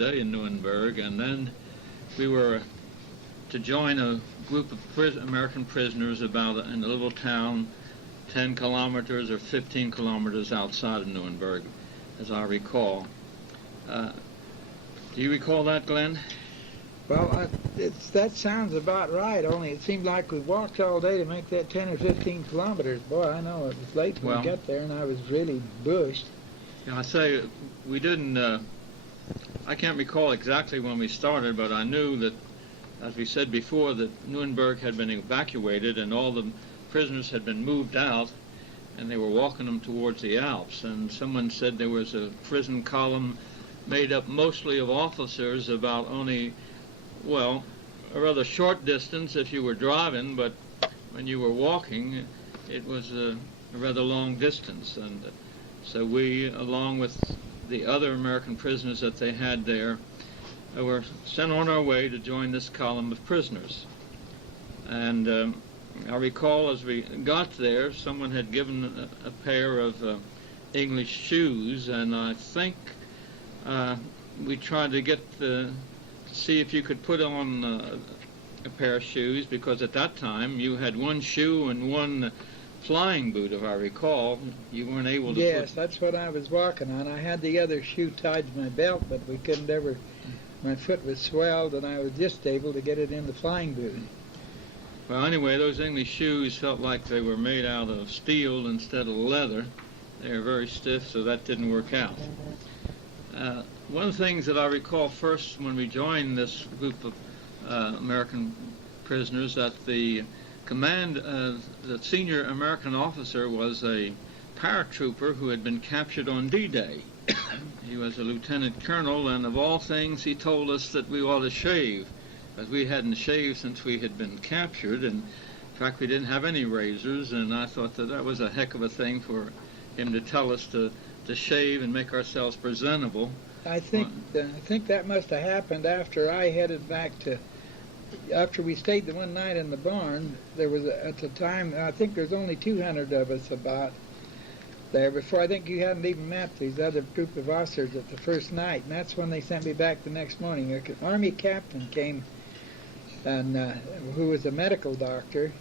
day in Nuremberg, and then we were to join a group of American prisoners about in a little town 10 kilometers or 15 kilometers outside of Nuremberg, as I recall. Do you recall that, Glenn? Well, that sounds about right, only it seemed like we walked all day to make that 10 or 15 kilometers. Boy, I know it was late when we got there, and I was really bushed. Yeah, I say, we didn't, I can't recall exactly when we started, but I knew that, as we said before, that Nuremberg had been evacuated and all the prisoners had been moved out, and they were walking them towards the Alps. And someone said there was a prison column made up mostly of officers about only, well, a rather short distance if you were driving, but when you were walking, it was a rather long distance. And so we, along with the other American prisoners that they had there, were sent on our way to join this column of prisoners. And I recall as we got there, someone had given a pair of English shoes, and I think we tried to get see if you could put on a pair of shoes, because at that time you had one shoe and one flying boot, if I recall. You weren't able to Yes, that's what I was walking on. I had the other shoe tied to my belt, but we couldn't ever, my foot was swelled, and I was just able to get it in the flying boot. Well, anyway, those English shoes felt like they were made out of steel instead of leather. They were very stiff, so that didn't work out. One of the things that I recall first when we joined this group of American prisoners, that the the senior American officer was a paratrooper who had been captured on D-Day. He was a lieutenant colonel, and of all things he told us that we ought to shave, because we hadn't shaved since we had been captured, and in fact we didn't have any razors, and I thought that was a heck of a thing for him to tell us to shave and make ourselves presentable. I think that must have happened after I headed back to, after we stayed the one night in the barn. There was, at the time, I think there's only 200 of us about there before. I think you hadn't even met these other group of officers at the first night, and that's when they sent me back the next morning. An Army captain came, and who was a medical doctor,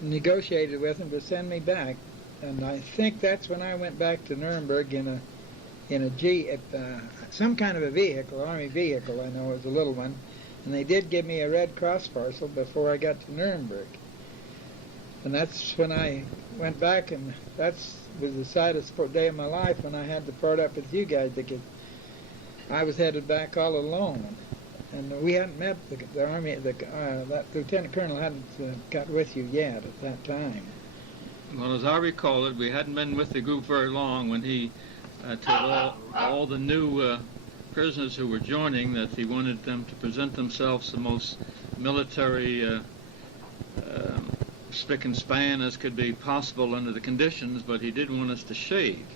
negotiated with him to send me back. And I think that's when I went back to Nuremberg in some kind of a vehicle, Army vehicle. I know it was a little one, and they did give me a Red Cross parcel before I got to Nuremberg. And that's when I went back, and that was the saddest day of my life when I had to part up with you guys, because I was headed back all alone, and we hadn't met the Army. That Lieutenant Colonel hadn't got with you yet at that time. Well, as I recall it, we hadn't been with the group very long when he told all the new prisoners who were joining that he wanted them to present themselves the most military spick and span as could be possible under the conditions, but he did want us to shave.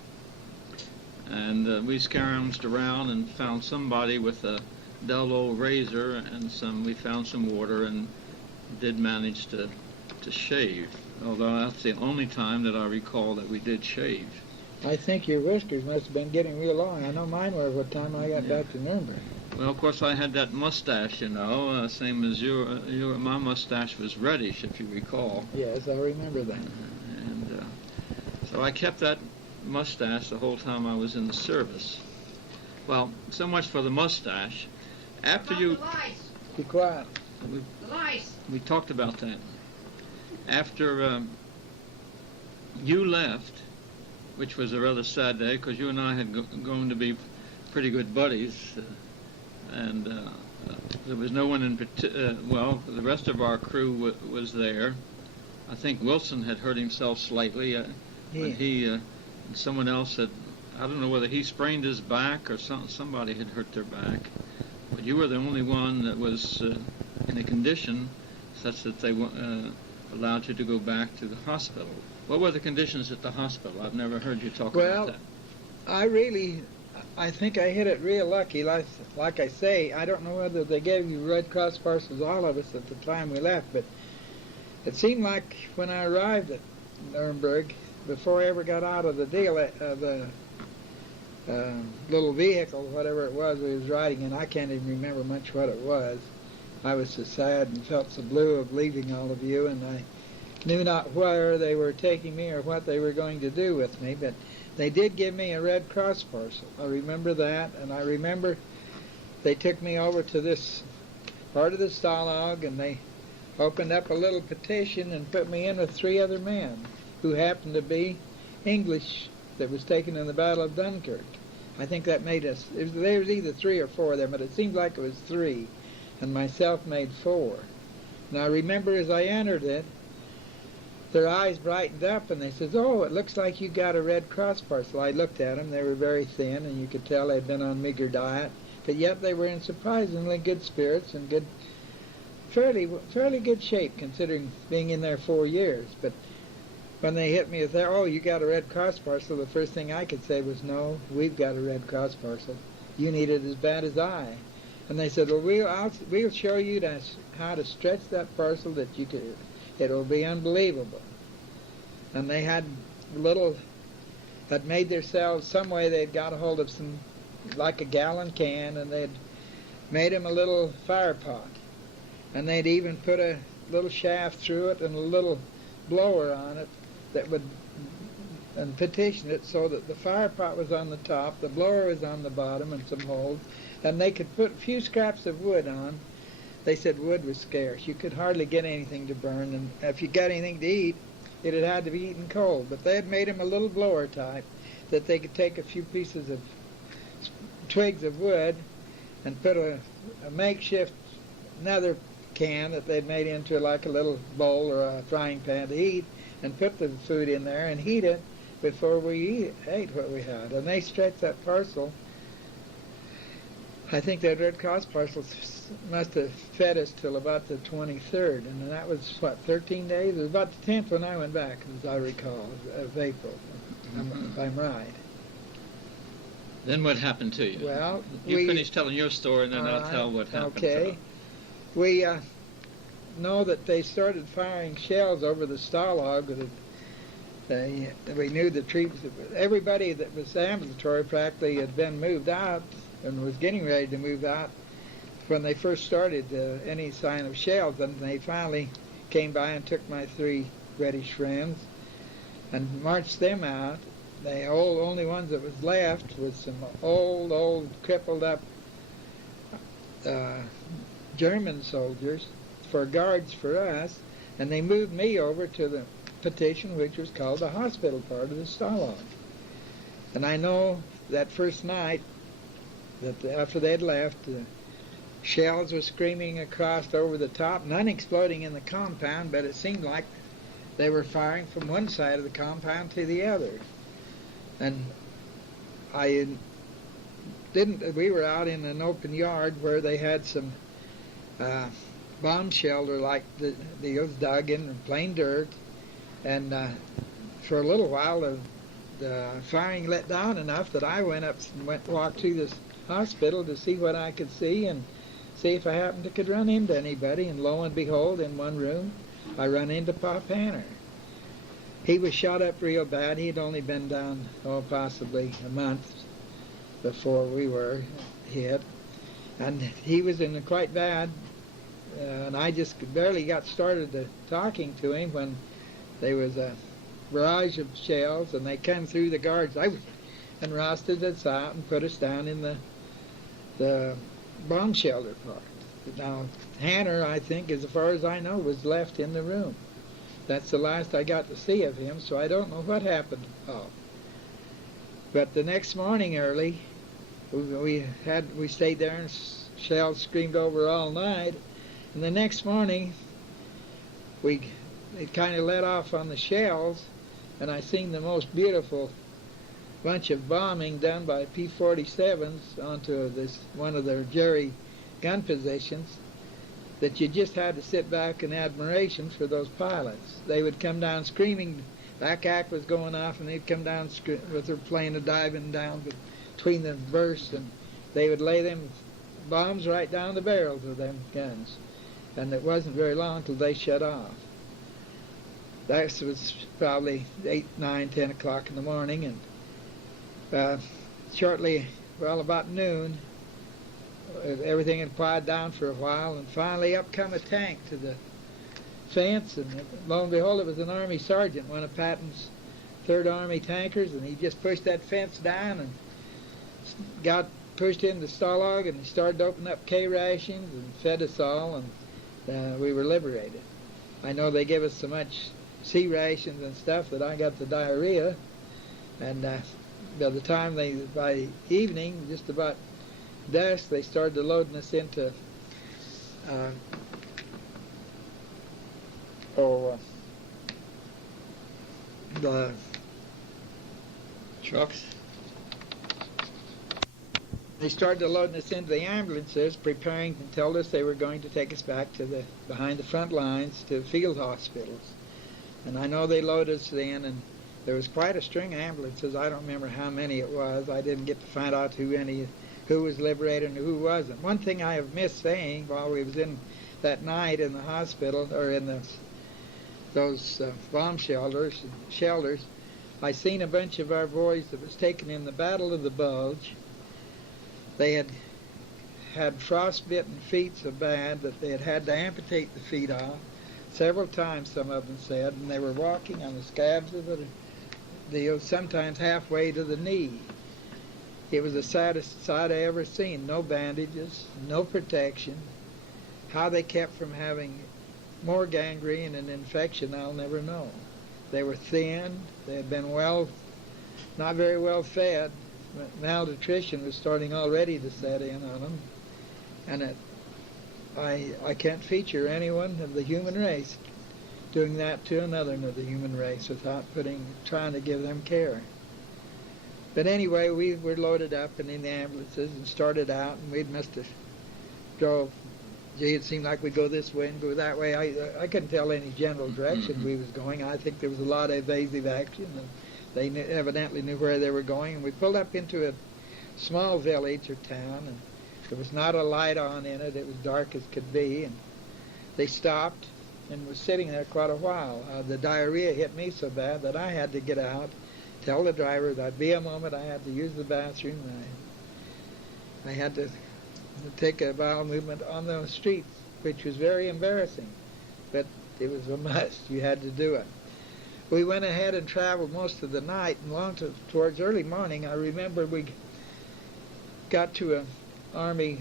And we scrounged around and found somebody with a dull old razor, and we found some water, and did manage to shave. Although that's the only time that I recall that we did shave. I think your whiskers must have been getting real long. I know mine were what time I got back to Nuremberg. Well, of course, I had that mustache, you know, same as my mustache was reddish, if you recall. Yes, I remember that. And so I kept that mustache the whole time I was in the service. Well, so much for the mustache. After you... Be quiet. We talked about that. After you left, which was a rather sad day, because you and I had grown to be pretty good buddies, and there was no one in particular. Well, the rest of our crew was there. I think Wilson had hurt himself slightly. But someone else had, I don't know whether he sprained his back or somebody had hurt their back. But you were the only one that was in a condition such that they allowed you to go back to the hospital. What were the conditions at the hospital? I've never heard you talk about that. Well, I think I hit it real lucky. Like I say, I don't know whether they gave you Red Cross parcels, all of us, at the time we left, but it seemed like when I arrived at Nuremberg, before I ever got out of the deal, little vehicle, whatever it was we was riding in. I can't even remember much what it was. I was so sad and felt so blue of leaving all of you, and I knew not where they were taking me or what they were going to do with me, but they did give me a Red Cross parcel. I remember that, and I remember they took me over to this part of the Stalag, and they opened up a little petition and put me in with 3 other men who happened to be English that was taken in the Battle of Dunkirk. I think that made us, there was either 3 or 4 of them, but it seemed like it was 3, and myself made 4. And I remember as I entered it, their eyes brightened up, and they said, "Oh, it looks like you got a Red Cross parcel." I looked at them. They were very thin, and you could tell they'd been on meager diet, but yet they were in surprisingly good spirits and good, fairly good shape, considering being in there 4 years. But when they hit me with that, "Oh, you got a Red Cross parcel," the first thing I could say was, "No, we've got a Red Cross parcel. You need it as bad as I." And they said, "Well, we'll show you how to stretch that parcel that you could. It'll be unbelievable." And they had made themselves some way. They'd got a hold of some, like a gallon can, and they'd made them a little fire pot, and they'd even put a little shaft through it and a little blower on it that would, and petition it so that the fire pot was on the top, the blower was on the bottom, and some holes, and they could put a few scraps of wood on. They said wood was scarce. You could hardly get anything to burn, and if you got anything to eat, it had to be eaten cold. But they had made them a little blower type that they could take a few pieces of twigs of wood and put a makeshift another can that they'd made into like a little bowl or a frying pan to eat, and put the food in there and heat it before we ate what we had. And they stretched that parcel. I think that Red Cross parcel must have fed us till about the 23rd, and that was, 13 days? It was about the 10th when I went back, as I recall, of April, if I'm right. Then what happened to you? Well, you finish telling your story, and then I'll tell what happened to us. We know that they started firing shells over the Stalag. We knew the troops, everybody that was ambulatory practically had been moved out and was getting ready to move out when they first started any sign of shells, and they finally came by and took my 3 British friends and marched them out. The only ones that was left was some old, crippled up German soldiers for guards for us, and they moved me over to the petition, which was called the hospital part of the Stalag. And I know that first night that after they'd left, the shells were screaming across over the top, none exploding in the compound, but it seemed like they were firing from one side of the compound to the other. And we were out in an open yard where they had some bomb shelter like the was dug in plain dirt, and for a little while the firing let down enough that I went up and walked through this hospital to see what I could see and see if I happened to could run into anybody, and lo and behold, in one room I run into Pop Hanner. He was shot up real bad. He'd only been down, possibly a month before we were hit, and he was in quite bad, and I just barely got started talking to him when there was a barrage of shells, and they came through the guards and rousted us out and put us down in the bomb shelter part. Now, Hanner, I think, as far as I know, was left in the room. That's the last I got to see of him, so I don't know what happened to Paul. But the next morning early, we stayed there and shells screamed over all night, and the next morning it kind of let off on the shells, and I seen the most beautiful bunch of bombing done by P-47s onto one of their Jerry gun positions, that you just had to sit back in admiration for those pilots. They would come down screaming, back act was going off, and they'd come down with their plane diving down between the bursts, and they would lay them bombs right down the barrels of them guns. And it wasn't very long till they shut off. That was probably 8, 9, 10 o'clock in the morning, and shortly, well, about noon, everything had quiet down for a while, and finally up come a tank to the fence, and lo and behold, it was an Army sergeant, one of Patton's 3rd Army tankers, and he just pushed that fence down and got pushed into Stalag, and he started opening up K rations and fed us all, and we were liberated. I know they gave us so much C rations and stuff that I got the diarrhea, and by the time by evening, just about dusk, they started loading us into the Trucks? They started loading us into the ambulances, preparing and told us they were going to take us back to behind the front lines to field hospitals. And I know they loaded us in, and there was quite a string of ambulances. I don't remember how many it was. I didn't get to find out who was liberated and who wasn't. One thing I have missed saying while we was in that night in the hospital, or in those bomb shelters, I seen a bunch of our boys that was taken in the Battle of the Bulge. They had frostbitten feet so bad that they had to amputate the feet off several times, some of them said, and they were walking on the scabs of the sometimes halfway to the knee. It was the saddest sight I ever seen. No bandages, no protection. How they kept from having more gangrene and infection, I'll never know. They were thin. They had been not very well fed. Malnutrition was starting already to set in on them. And I can't feature anyone of the human race doing that to another of the human race without trying to give them care. But anyway, we were loaded up and in the ambulances and started out, and we must have drove. Gee, it seemed like we'd go this way and go that way. I couldn't tell any general direction we was going. I think there was a lot of evasive action, and they evidently knew where they were going. And we pulled up into a small village or town, and there was not a light on in it. It was dark as could be, and they stopped and was sitting there quite a while. The diarrhea hit me so bad that I had to get out, tell the driver there'd be a moment I had to use the bathroom. I had to take a bowel movement on the streets, which was very embarrassing, but it was a must. You had to do it. We went ahead and traveled most of the night, and towards early morning, I remember we got to an Army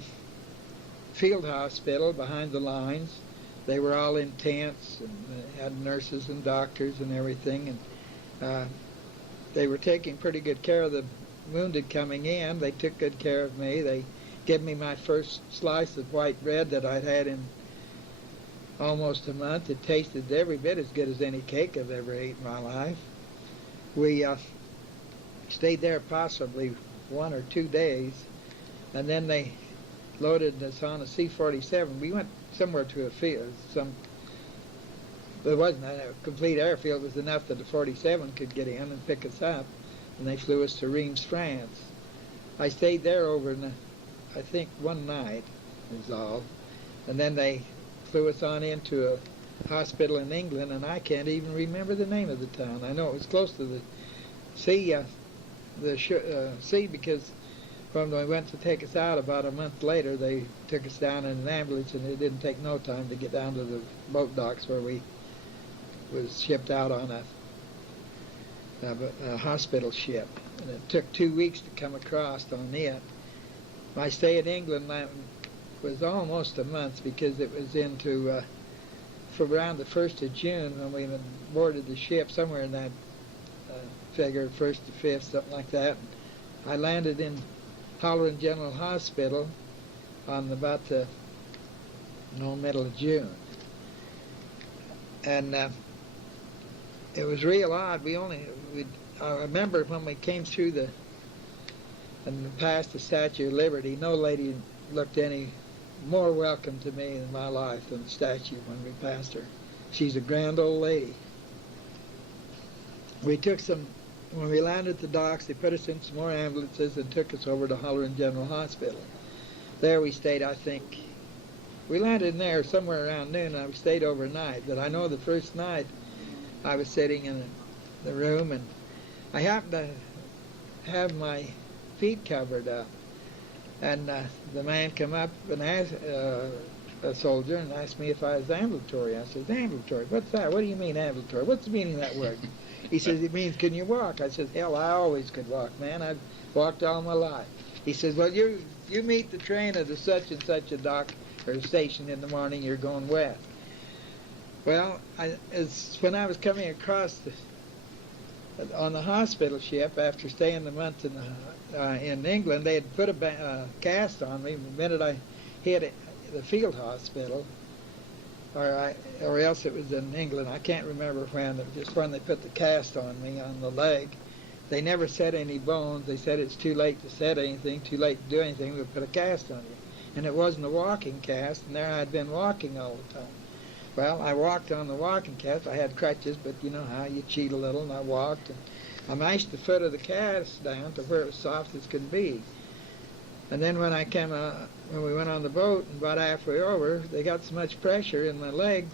field hospital behind the lines. They were all in tents, and they had nurses and doctors and everything, and they were taking pretty good care of the wounded coming in. They took good care of me. They gave me my first slice of white bread that I'd had in almost a month. It tasted every bit as good as any cake I've ever ate in my life. We stayed there possibly 1 or 2 days, and then they loaded us on a C-47. We went somewhere to a field. It wasn't a complete airfield. It was enough that the 47 could get in and pick us up, and they flew us to Reims, France. I stayed there over, I think, 1 night is all, and then they flew us on into a hospital in England, and I can't even remember the name of the town. I know it was close to the sea, because when they went to take us out about a month later, they took us down in an ambulance, and it didn't take no time to get down to the boat docks where we was shipped out on a hospital ship. And it took 2 weeks to come across on it. My stay in England was almost a month, because it was for around the 1st of June when we boarded the ship, somewhere in that figure, 1st to 5th, something like that. I landed in Holland General Hospital on about the middle of June. And it was real odd. I remember when we came through and past the Statue of Liberty, no lady looked any more welcome to me in my life than the statue when we passed her. She's a grand old lady. When we landed at the docks, they put us in some more ambulances and took us over to Holland General Hospital. There we stayed, I think. We landed in there somewhere around noon, and we stayed overnight. But I know the first night I was sitting in the room, and I happened to have my feet covered up. And the man come up and asked a soldier and asked me if I was ambulatory. I said, ambulatory? What's that? What do you mean ambulatory? What's the meaning of that word? He says, it means, can you walk? I said, hell, I always could walk, man. I've walked all my life. He says, well, you meet the train at a such and such a dock or station in the morning, you're going west. Well, when I was coming across on the hospital ship after staying a month in England, they had put a cast on me the minute I hit the field hospital, or else it was in England. I can't remember when. It was just when they put the cast on me on the leg. They never set any bones. They said it's too late to set anything, too late to do anything. They'll put a cast on you. And it wasn't a walking cast, and there I'd been walking all the time. Well, I walked on the walking cast. I had crutches, but you know how you cheat a little, and I walked. And I mashed the foot of the cast down to where it was soft as could be. And then when we went on the boat and about halfway over, they got so much pressure in my leg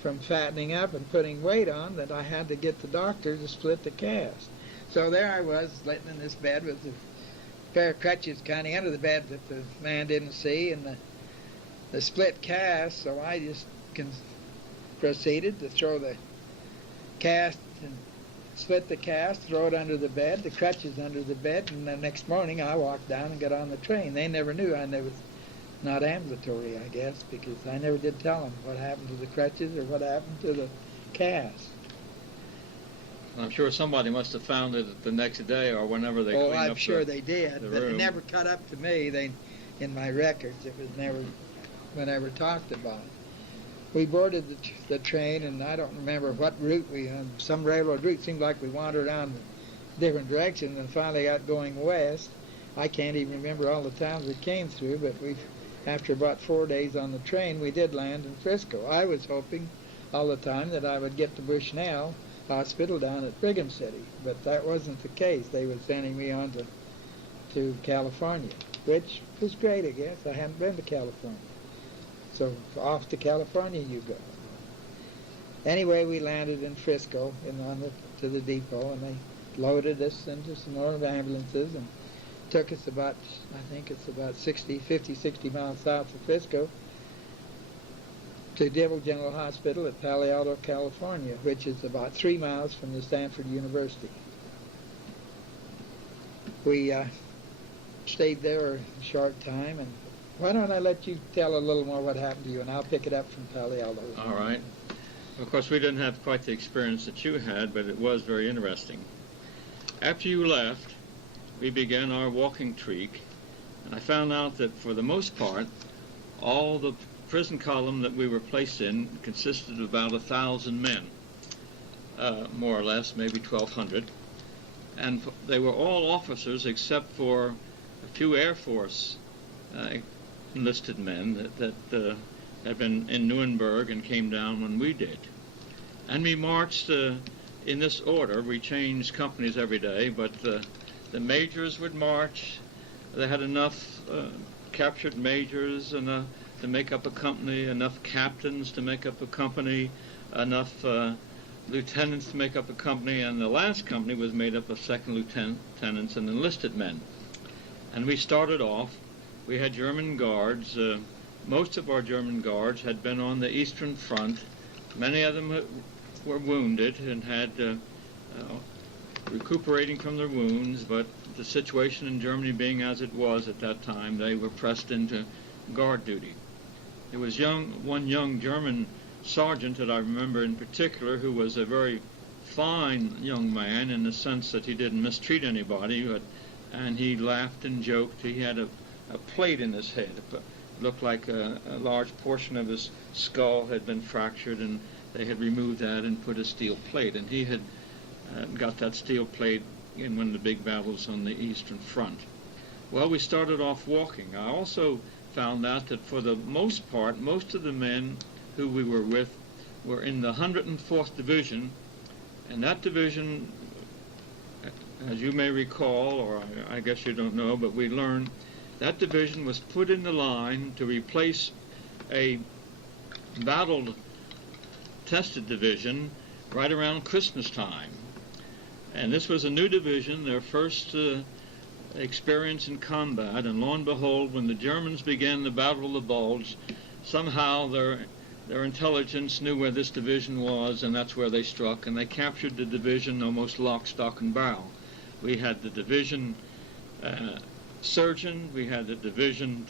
from fattening up and putting weight on that I had to get the doctor to split the cast. So there I was, laying in this bed with a pair of crutches kind of under the bed that the man didn't see, and the split cast. So I just proceeded to throw the cast and split the cast, throw it under the bed, the crutches under the bed, and the next morning I walked down and got on the train. They never knew I was not ambulatory, I guess, because I never did tell them what happened to the crutches or what happened to the cast. I'm sure somebody must have found it the next day or whenever they cleaned up I'm sure they did, the but room. it never cut up to me. In my records, it was never talked about. We boarded the train, and I don't remember what route we on. Some railroad route. Seemed like we wandered around different directions and finally got going west. I can't even remember all the towns we came through, but after about 4 days on the train, we did land in Frisco. I was hoping all the time that I would get to Bushnell Hospital down at Brigham City, but that wasn't the case. They were sending me on to California, which was great, I guess. I hadn't been to California. So off to California you go. Anyway, we landed in Frisco to the depot, and they loaded us into some more ambulances and took us about 50, 60 miles south of Frisco to Doyle General Hospital at Palo Alto, California, which is about 3 miles from the Stanford University. We stayed there a short time, and why don't I let you tell a little more what happened to you, and I'll pick it up from Palo Alto. All right. Of course, we didn't have quite the experience that you had, but it was very interesting. After you left, we began our walking streak, and I found out that for the most part, all the prison column that we were placed in consisted of about 1,000 men, more or less, maybe 1,200. And they were all officers except for a few Air Force enlisted men that had been in Nuremberg and came down when we did. And we marched in this order. We changed companies every day, but the majors would march. They had enough captured majors and to make up a company, enough captains to make up a company, enough lieutenants to make up a company, and the last company was made up of second lieutenants and enlisted men. And we started off. We had German guards. Most of our German guards had been on the Eastern Front. Many of them were wounded and had recuperating from their wounds, but the situation in Germany being as it was at that time, they were pressed into guard duty. There was one young German sergeant that I remember in particular, who was a very fine young man in the sense that he didn't mistreat anybody, and he laughed and joked. He had a plate in his head. It looked like a large portion of his skull had been fractured, and they had removed that and put a steel plate. And he had got that steel plate in one of the big battles on the Eastern Front. Well, we started off walking. I also found out that for the most part, most of the men who we were with were in the 104th Division, and that division, as you may recall, or I guess you don't know, but we learned that division was put in the line to replace a battle-tested division right around Christmas time. And this was a new division, their first experience in combat, and lo and behold, when the Germans began the Battle of the Bulge, somehow their intelligence knew where this division was, and that's where they struck, and they captured the division almost lock, stock, and barrel. We had the division surgeon, we had the division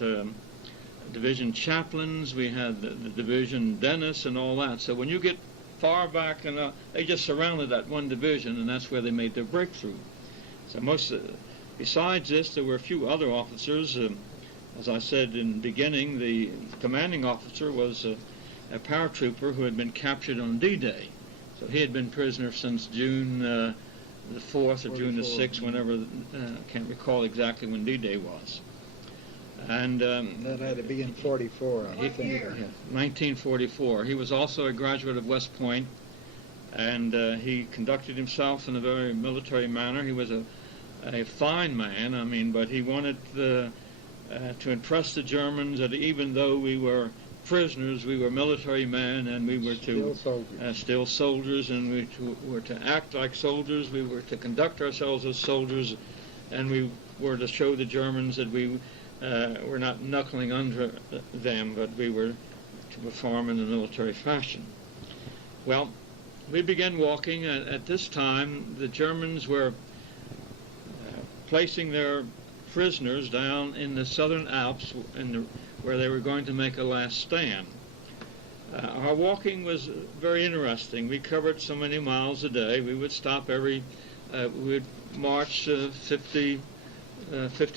chaplains, we had the division dentists, and all that. So when you get far back, and they just surrounded that one division, and that's where they made their breakthrough. So besides this, there were a few other officers. As I said in the beginning, the commanding officer was a paratrooper who had been captured on D-Day. So he had been prisoner since June the 4th or June the 6th, whenever, I can't recall exactly when D-Day was. And that had to be in 44, I think. Yeah, 1944. He was also a graduate of West Point, and he conducted himself in a very military manner. He was a fine man, I mean, but he wanted to impress the Germans that even though we were prisoners, we were military men, and we were still soldiers, and we were to act like soldiers, we were to conduct ourselves as soldiers, and we were to show the Germans that we were not knuckling under them, but we were to perform in a military fashion. Well, we began walking. At this time, the Germans were placing their prisoners down in the southern Alps where they were going to make a last stand. Our walking was very interesting. We covered so many miles a day. We would stop we would march 50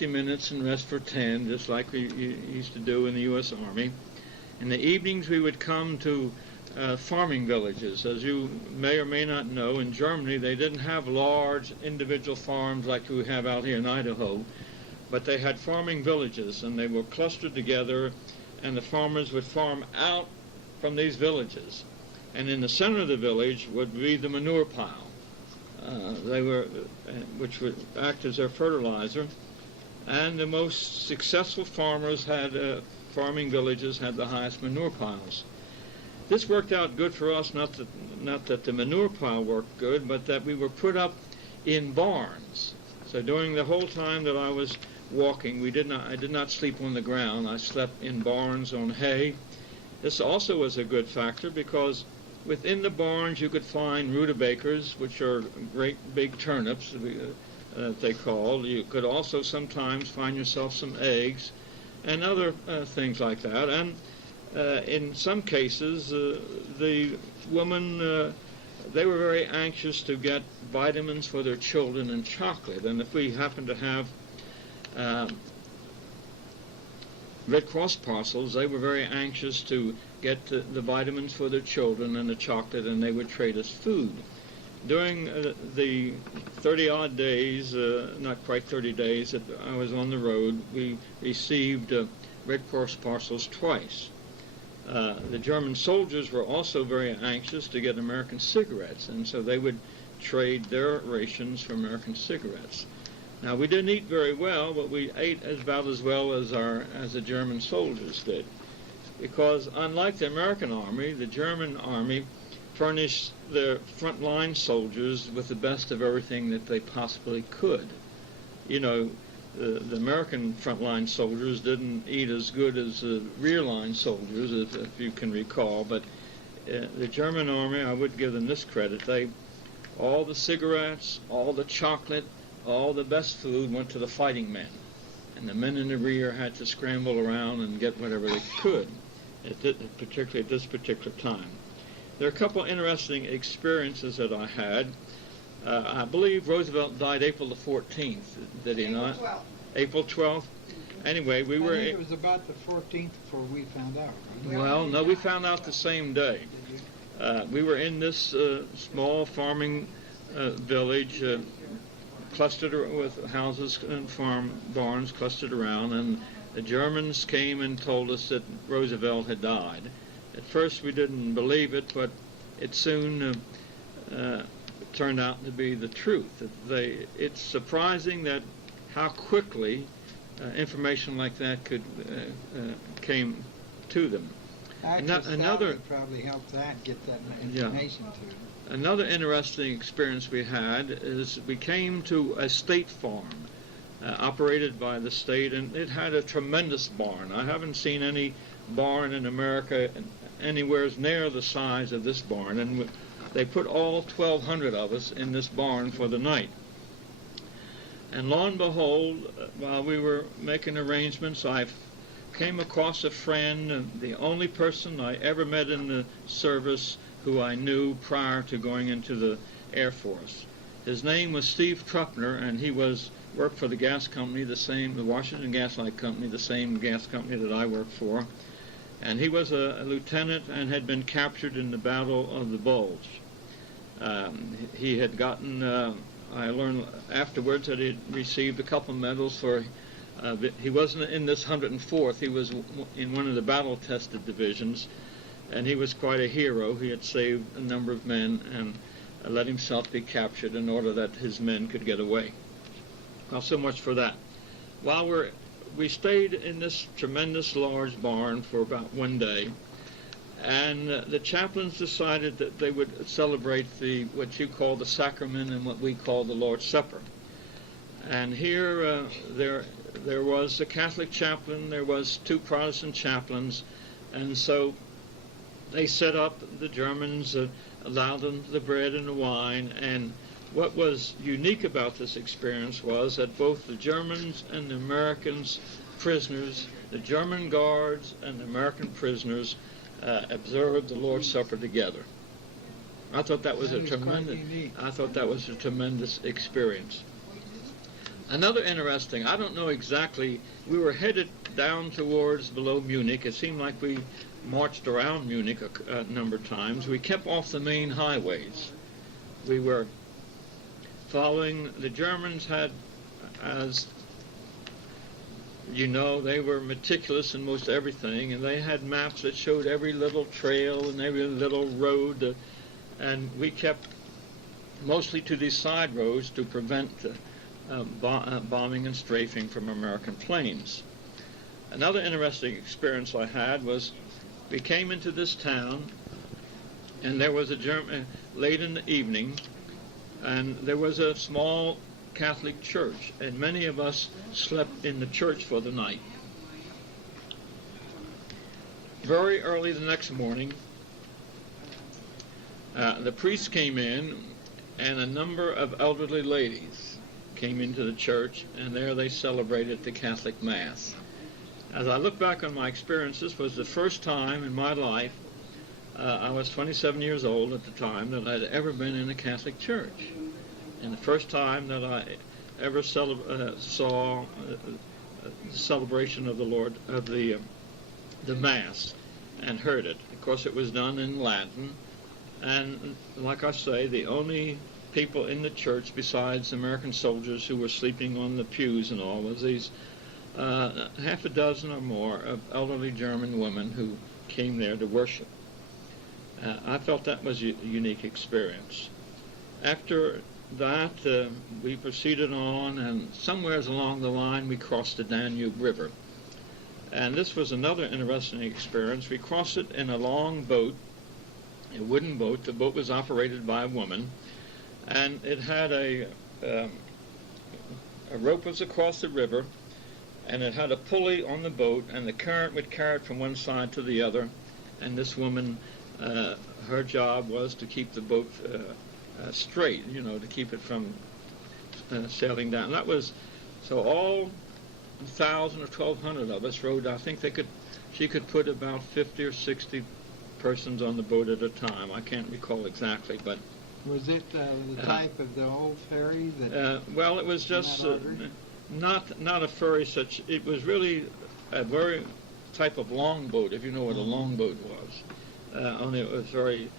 minutes and rest for 10, just like we used to do in the U.S. Army. In the evenings, we would come to farming villages. As you may or may not know, in Germany, they didn't have large individual farms like we have out here in Idaho, but they had farming villages, and they were clustered together, and the farmers would farm out from these villages. And in the center of the village would be the manure pile. Which would act as their fertilizer, and the most successful farmers farming villages had the highest manure piles. This worked out good for us, not that the manure pile worked good, but that we were put up in barns. So during the whole time that I was walking, I did not sleep on the ground. I slept in barns on hay. This also was a good factor because within the barns you could find rudabakers, which are great big turnips, they called. You could also sometimes find yourself some eggs and other things like that. And in some cases, the women, they were very anxious to get vitamins for their children and chocolate. And if we happened to have Red Cross parcels, they were very anxious to get the vitamins for their children and the chocolate, and they would trade us food. During the 30-odd days, not quite 30 days, that I was on the road, we received Red Cross parcels twice. The German soldiers were also very anxious to get American cigarettes, and so they would trade their rations for American cigarettes. Now, we didn't eat very well, but we ate about as well as the German soldiers did. Because unlike the American Army, the German Army furnished their frontline soldiers with the best of everything that they possibly could. You know, the American frontline soldiers didn't eat as good as the rear line soldiers, if you can recall, but the German Army, I would give them this credit, all the cigarettes, all the chocolate, all the best food went to the fighting men, and the men in the rear had to scramble around and get whatever they could, particularly at this particular time. There are a couple of interesting experiences that I had. I believe Roosevelt died April the 14th, did he not? April 12th. Anyway, we were... I think it was about the 14th before we found out, right? Well, no, we found out the same day. We were in this small farming village, clustered with houses and farm barns clustered around, and the Germans came and told us that Roosevelt had died. At first we didn't believe it, but it soon turned out to be the truth. It's surprising that how quickly information like that came to them. Another probably helped that get that information to them. Another interesting experience we had is we came to a state farm. operated by the state, and it had a tremendous barn. I haven't seen any barn in America anywhere near the size of this barn, and they put all 1,200 of us in this barn for the night. And lo and behold, while we were making arrangements, I came across a friend, the only person I ever met in the service who I knew prior to going into the Air Force. His name was Steve Truckner, and he worked for the gas company, the Washington Gas Light Company, the same gas company that I worked for. And he was a lieutenant and had been captured in the Battle of the Bulge. He had gotten, I learned afterwards that he had received a couple medals for, he wasn't in this 104th, he was in one of the battle-tested divisions, and he was quite a hero. He had saved a number of men and let himself be captured in order that his men could get away. Well, so much for that. While we stayed in this tremendous large barn for about one day, and the chaplains decided that they would celebrate what you call the sacrament and what we call the Lord's Supper. And here there was a Catholic chaplain, there was 2 Protestant chaplains, and so they set up, the Germans allowed them the bread and the wine, and what was unique about this experience was that both the Germans and the Americans prisoners, the German guards and the American prisoners, observed the Lord's Supper together. I thought that was a tremendous experience. Another interesting, I don't know exactly, we were headed down towards below Munich. It seemed like we marched around Munich a number of times. We kept off the main highways. We were following, the Germans had, as you know, they were meticulous in most everything, and they had maps that showed every little trail and every little road, and we kept mostly to these side roads to prevent bombing and strafing from American planes. Another interesting experience I had was we came into this town, and there was a German, late in the evening, and there was a small Catholic church, and many of us slept in the church for the night. Very early the next morning, the priest came in, and a number of elderly ladies came into the church, and there they celebrated the Catholic Mass. As I look back on my experience, this was the first time in my life, I was 27 years old at the time, that I'd ever been in a Catholic church. And the first time that I ever saw the celebration of the Lord, of the Mass, and heard it. Of course, it was done in Latin, and like I say, the only people in the church besides American soldiers who were sleeping on the pews and all was these half a dozen or more of elderly German women who came there to worship. I felt that was a unique experience. After that, we proceeded on, and somewhere along the line we crossed the Danube River. And this was another interesting experience. We crossed it in a long boat, a wooden boat. The boat was operated by a woman, and it had a rope was across the river, and it had a pulley on the boat, and the current would carry it from one side to the other, and this woman, her job was to keep the boat straight, to keep it from sailing down. That was, so all 1,000 or 1,200 of us rode. I think she could put about 50 or 60 persons on the boat at a time. I can't recall exactly, but was it the type of the old ferry that? Well, it was just not a ferry such. It was really a very type of longboat, if you know what a longboat was. Only it was very.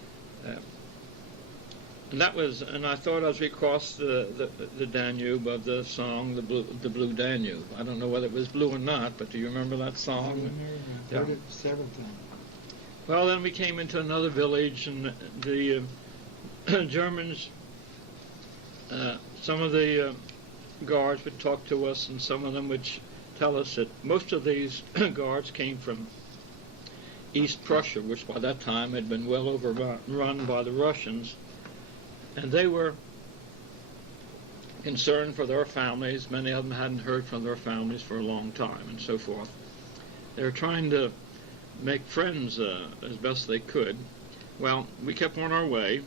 And I thought as we crossed the Danube of the song, the Blue Danube. I don't know whether it was blue or not, but do you remember that song? I heard it several times. Well, then we came into another village, and the Germans, some of the guards would talk to us, and some of them would tell us that most of these guards came from East Prussia, which by that time had been well overrun by the Russians. And they were concerned for their families. Many of them hadn't heard from their families for a long time, and so forth. They were trying to make friends as best they could. Well, we kept on our way.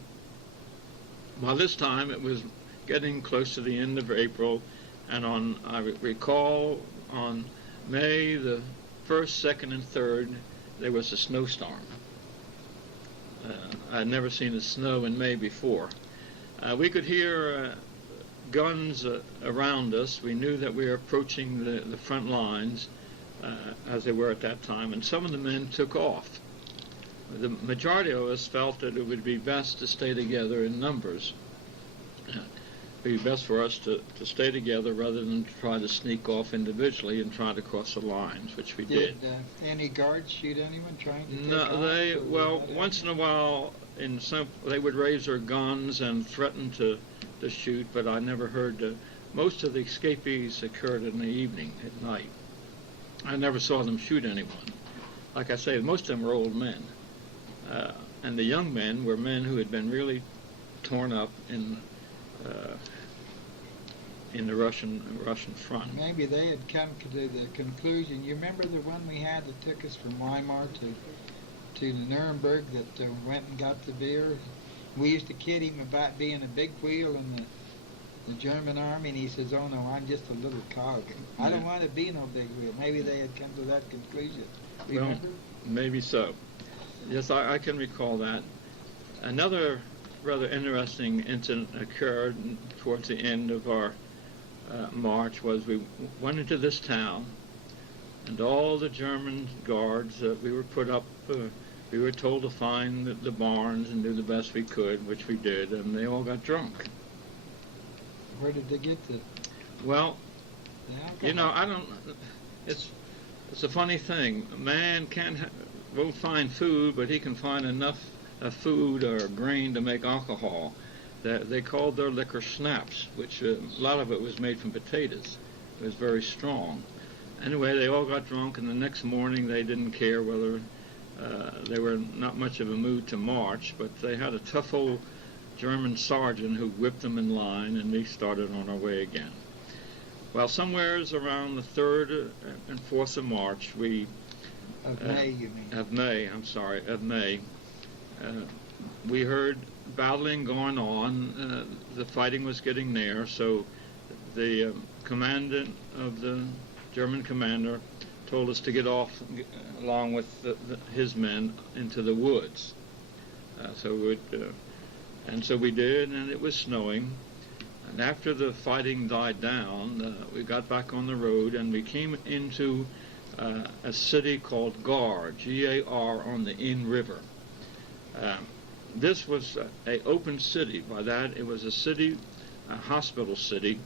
By this time, it was getting close to the end of April, and I recall, on May the 1st, 2nd, and 3rd, there was a snowstorm. I had never seen it snow in May before. We could hear guns around us. We knew that we were approaching the front lines, as they were at that time, and some of the men took off. The majority of us felt that it would be best to stay together in numbers. It would be best for us to stay together rather than to try to sneak off individually and try to cross the lines, which we did. Did any guards shoot anyone trying to take No, off? once in a while, they would raise their guns and threaten to shoot, but I never heard. Most of the escapees occurred in the evening, at night. I never saw them shoot anyone. Like I say, most of them were old men. And the young men were men who had been really torn up in the Russian front. Maybe they had come to the conclusion. You remember the one we had that took us from Weimar to Nuremberg that went and got the beer? We used to kid him about being a big wheel in the German army, and he says, "Oh no, I'm just a little cog. I don't want to be no big wheel." Maybe they had come to that conclusion. Remember? Well, maybe so. Yes, I can recall that. Another rather interesting incident occurred towards the end of our march. Was we went into this town, and all the German guards we were put up. We were told to find the barns and do the best we could, which we did, and they all got drunk. Where did they get the? Well, The alcohol? I don't. It's a funny thing. A man won't find food, but he can find enough food or grain to make alcohol. They called their liquor schnapps, which a lot of it was made from potatoes. It was very strong. Anyway, they all got drunk, and the next morning they didn't care whether they were not much of a mood to march, but they had a tough old German sergeant who whipped them in line, and we started on our way again. Well, somewheres around the 3rd and 4th of March, Of May, you mean? Of May, we heard battling going on. The fighting was getting near, so the commandant of the German commander told us to get off along with his men into the woods. So we did, and it was snowing. And after the fighting died down, we got back on the road, and we came into a city called Gar, G-A-R, on the Inn River. This was an open city. By that, it was a city, a hospital city,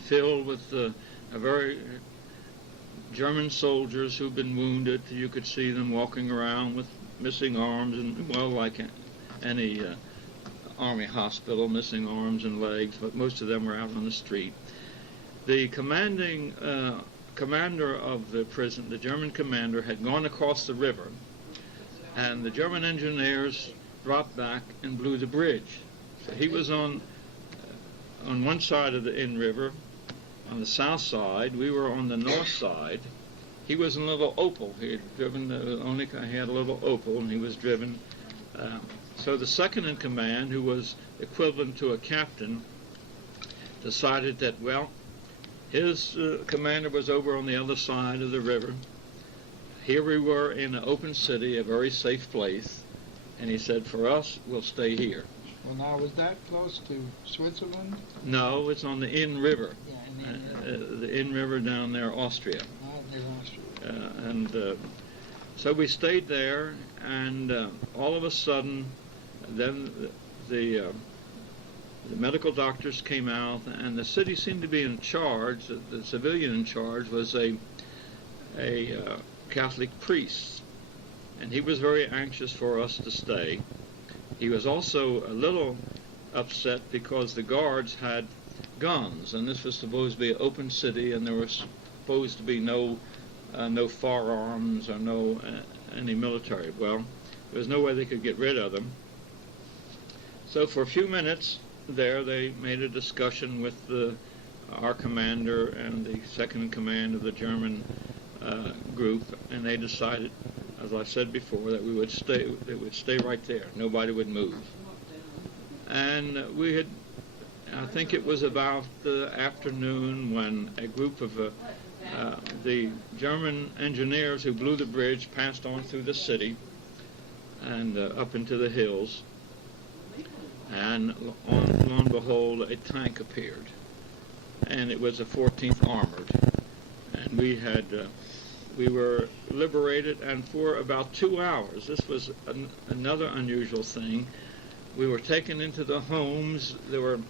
filled with very German soldiers who'd been wounded. You could see them walking around with missing arms, and well, like any army hospital, missing arms and legs, but most of them were out on the street. The commanding commander of the prison, the German commander, had gone across the river, and the German engineers dropped back and blew the bridge. So he was on one side of the Inn River, on the south side. We were on the north side. He was in a little Opel. He had driven he had a little Opel, and he was driven. So the second in command, who was equivalent to a captain, decided that, well, his commander was over on the other side of the river. Here we were in an open city, a very safe place, and he said, for us, we'll stay here. Well, now, was that close to Switzerland? No, it's on the Inn River. Yeah, The Inn River down there, Austria. near Austria. So we stayed there, and all of a sudden, then the medical doctors came out, and the city seemed to be in charge. The civilian in charge was a Catholic priest, and he was very anxious for us to stay. He was also a little upset because the guards had guns, and this was supposed to be an open city, and there was supposed to be no firearms or no any military. Well, there was no way they could get rid of them. So for a few minutes, there they made a discussion with our commander and the second in command of the German group, and they decided, as I said before, that we would stay. They would stay right there. Nobody would move. And we had, I think it was about the afternoon when a group of the German engineers who blew the bridge passed on through the city and up into the hills. And lo and behold, a tank appeared, and it was the 14th Armored, and we were liberated. And for about 2 hours, this was another unusual thing. We were taken into the homes. There were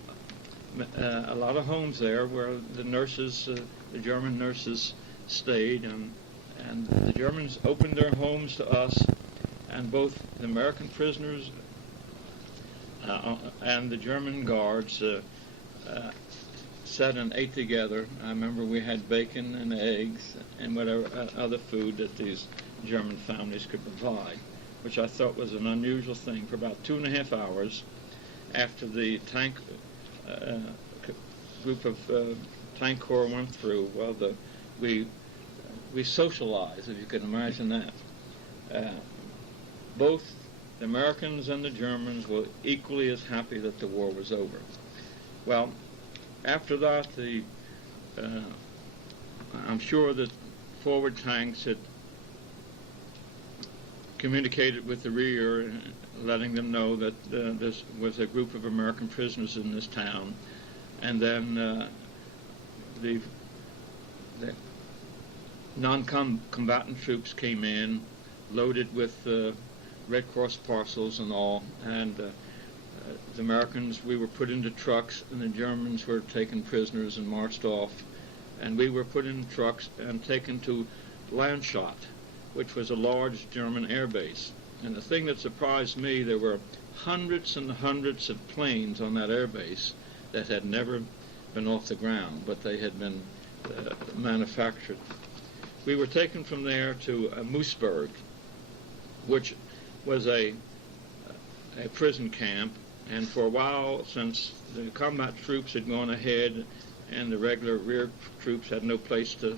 a lot of homes there where the nurses, the German nurses, stayed, and the Germans opened their homes to us, and both the American prisoners and the German guards sat and ate together. I remember we had bacon and eggs and whatever other food that these German families could provide, which I thought was an unusual thing. For about 2.5 hours after the tank group of tank corps went through, well, we socialized, if you can imagine that. Both the Americans and the Germans were equally as happy that the war was over. Well, after that, I'm sure that forward tanks had communicated with the rear, letting them know that this was a group of American prisoners in this town. And then the non-combatant troops came in, loaded with Red Cross parcels and all, and the Americans, we were put into trucks, and the Germans were taken prisoners and marched off, and we were put in trucks and taken to Landshut, which was a large German air base. And the thing that surprised me, there were hundreds and hundreds of planes on that air base that had never been off the ground, but they had been manufactured. We were taken from there to Moosburg, which was a prison camp, and for a while, since the combat troops had gone ahead and the regular rear troops had no place to,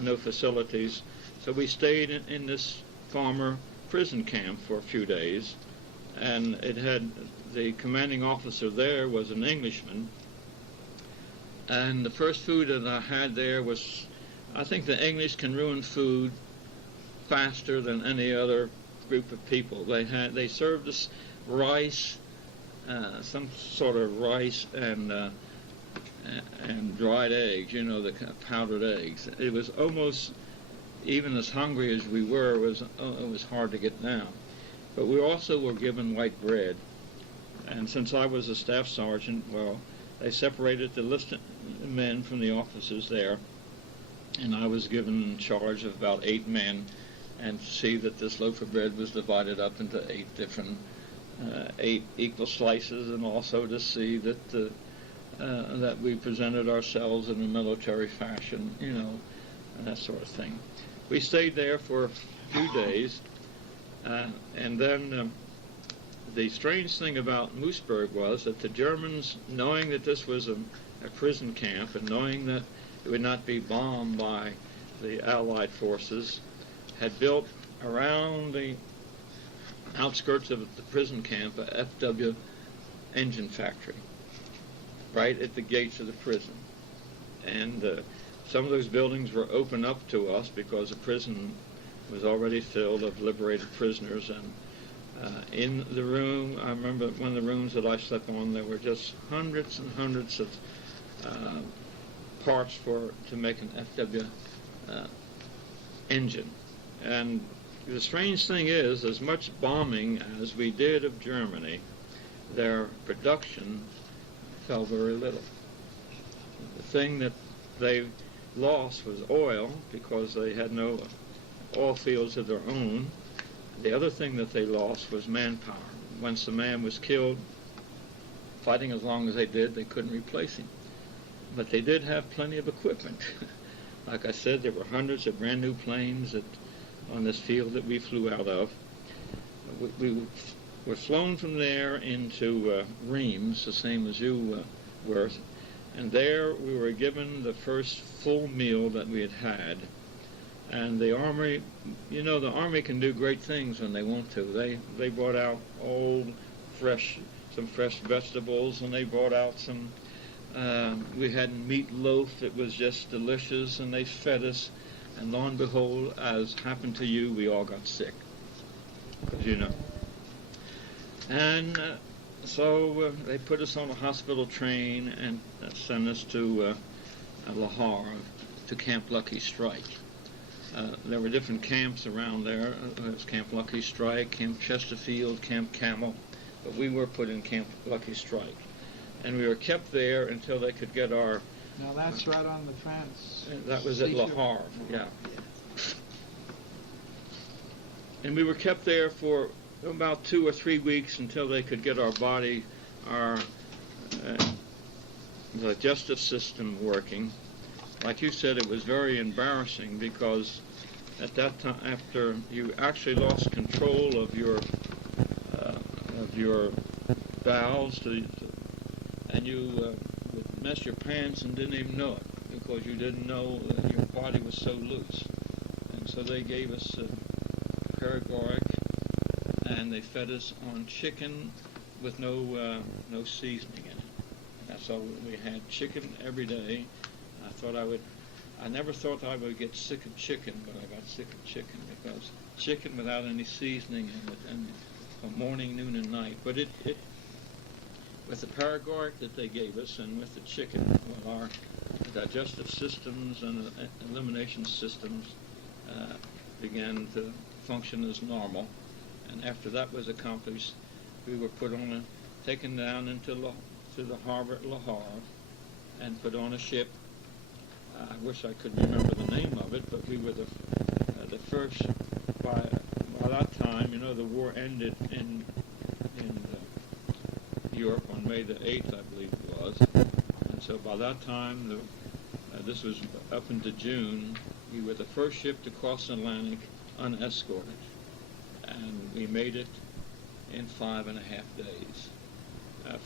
no facilities, so we stayed in this former prison camp for a few days, and it had, the commanding officer there was an Englishman, and the first food that I had there was, I think the English can ruin food faster than any other group of people. They served us rice, some sort of rice and dried eggs, you know, the powdered eggs. It was almost, even as hungry as we were, it was hard to get down. But we also were given white bread. And since I was a staff sergeant, well, they separated the enlisted men from the officers there, and I was given charge of about 8 men, and to see that this loaf of bread was divided up into 8 different, 8 equal slices, and also to see that that we presented ourselves in a military fashion, you know, and that sort of thing. We stayed there for a few days, and then the strange thing about Moosburg was that the Germans, knowing that this was a prison camp and knowing that it would not be bombed by the Allied forces, had built around the outskirts of the prison camp a FW engine factory right at the gates of the prison. And some of those buildings were opened up to us because the prison was already filled of liberated prisoners. And in the room, I remember one of the rooms that I slept on, there were just hundreds and hundreds of parts to make an FW engine. And the strange thing is, as much bombing as we did of Germany, their production fell very little. The thing that they lost was oil, because they had no oil fields of their own. The other thing that they lost was manpower. Once the man was killed, fighting as long as they did, they couldn't replace him. But they did have plenty of equipment. Like I said, there were hundreds of brand new planes on this field that we flew out of. We were flown from there into Reims, the same as you were, and there we were given the first full meal that we had had. And the Army, you know, the Army can do great things when they want to. They brought out some fresh vegetables, and they brought out some, we had meatloaf that was just delicious, and they fed us. And lo and behold, as happened to you, we all got sick, as you know. And so they put us on a hospital train and sent us to Le Havre, to Camp Lucky Strike. There were different camps around there. There was Camp Lucky Strike, Camp Chesterfield, Camp Camel, but we were put in Camp Lucky Strike. And we were kept there until they could get our... Now that's right on the France. That was at Le Havre, yeah. And we were kept there for about 2 or 3 weeks until they could get our body, the digestive system working. Like you said, it was very embarrassing because at that time, after you actually lost control of your bowels, and you would mess your pants and didn't even know it because you didn't know that your body was so loose. And so they gave us paregoric, and they fed us on chicken with no seasoning in it. That's all we had. Chicken every day. I never thought I would get sick of chicken, but I got sick of chicken because chicken without any seasoning in it, and from morning, noon, and night. But with the paregoric that they gave us and with the chicken, well, our digestive systems and elimination systems began to function as normal. And after that was accomplished, we were taken down to the harbor at Le Havre and put on a ship. I wish I could remember the name of it, but we were the first. By that time, you know, the war ended in Europe on May the 8th, I believe it was. And so by that time, this was up into June, we were the first ship to cross the Atlantic unescorted. And we made it in 5.5 days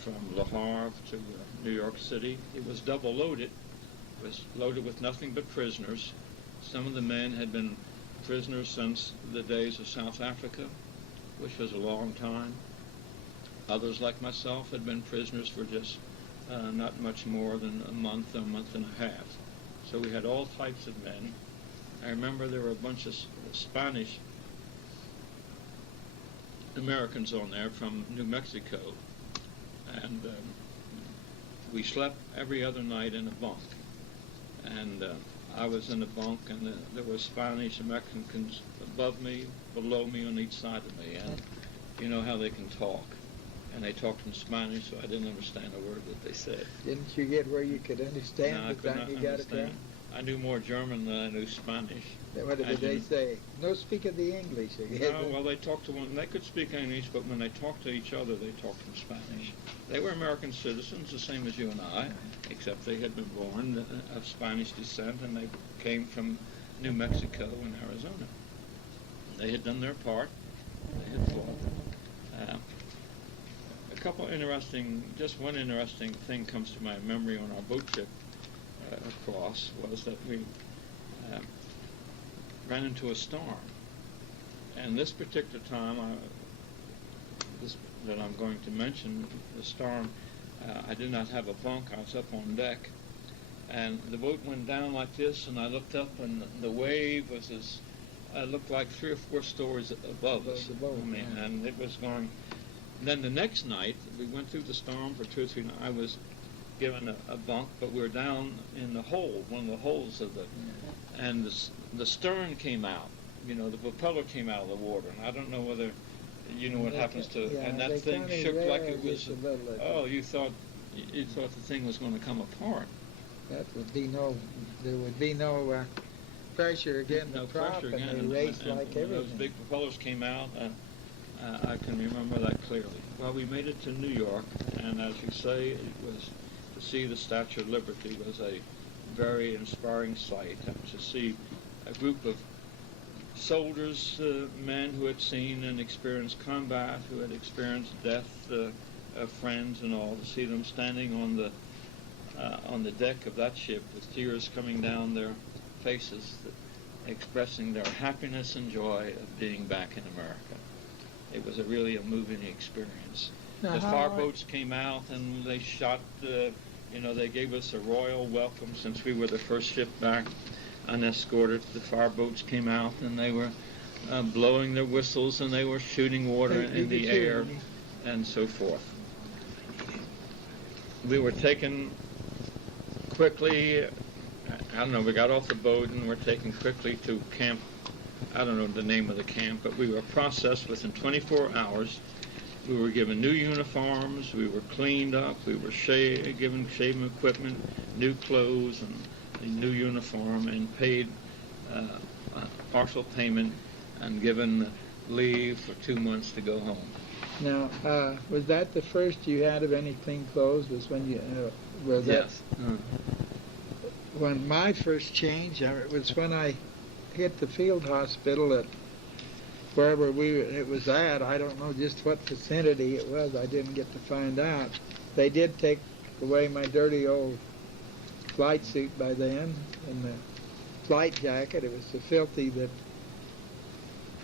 from Le Havre to New York City. It was double loaded. It was loaded with nothing but prisoners. Some of the men had been prisoners since the days of South Africa, which was a long time. Others, like myself, had been prisoners for just not much more than a month and a half. So we had all types of men. I remember there were a bunch of Spanish Americans on there from New Mexico, and we slept every other night in a bunk. And I was in a bunk, and there were Spanish and Mexicans above me, below me, on each side of me. And you know how they can talk. And they talked in Spanish, so I didn't understand a word that they said. Didn't you get where you could understand No, I the could time not you got understand. across? I knew more German than I knew Spanish. What did they say? No speak of the English. No, well, they talked to one. They could speak English, but when they talked to each other, they talked in Spanish. They were American citizens, the same as you and I, except they had been born of Spanish descent, and they came from New Mexico and Arizona. They had done their part. They had fought. Just one interesting thing comes to my memory on our boat trip across was that we ran into a storm. And this particular time, that I'm going to mention, the storm, I did not have a bunk. I was up on deck, and the boat went down like this, and I looked up, and the wave was looked like 3 or 4 stories above us. And it was going. And then the next night, we went through the storm for 2 or 3 nights. I was given a bunk, but we were down in the hold, one of the holds of and the stern came out. You know, the propeller came out of the water, and I don't know whether you know what happens to, and that thing shook like it was. You thought the thing was going to come apart. There would be no pressure again. No pressure again, and they raced like everything. Those big propellers came out. I can remember that clearly. Well, we made it to New York, and as you say, it was to see the Statue of Liberty was a very inspiring sight, and to see a group of soldiers, men who had seen and experienced combat, who had experienced death of friends and all, to see them standing on the deck of that ship with tears coming down their faces, expressing their happiness and joy of being back in America. It was really a moving experience. Now, The fire boats came out and they shot, they gave us a royal welcome since we were the first ship back unescorted. The fire boats came out and they were blowing their whistles and they were shooting water in the air and so forth. We were taken quickly, we got off the boat and were taken quickly to camp. I don't know the name of the camp, but we were processed within 24 hours. We were given new uniforms, we were cleaned up, we were given shaving equipment, new clothes, and a new uniform, and paid partial payment, and given leave for 2 months to go home. Now, was that the first you had of any clean clothes? Was when you was Yes. that when my first change? It was when I hit the field hospital at wherever it was at. I don't know just what vicinity it was. I didn't get to find out. They did take away my dirty old flight suit by then and the flight jacket. It was so filthy that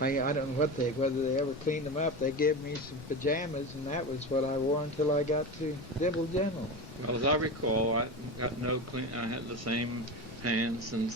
I don't know whether they ever cleaned them up. They gave me some pajamas, and that was what I wore until I got to Dibble General. Well, as I recall, I got no clean. I had the same pants and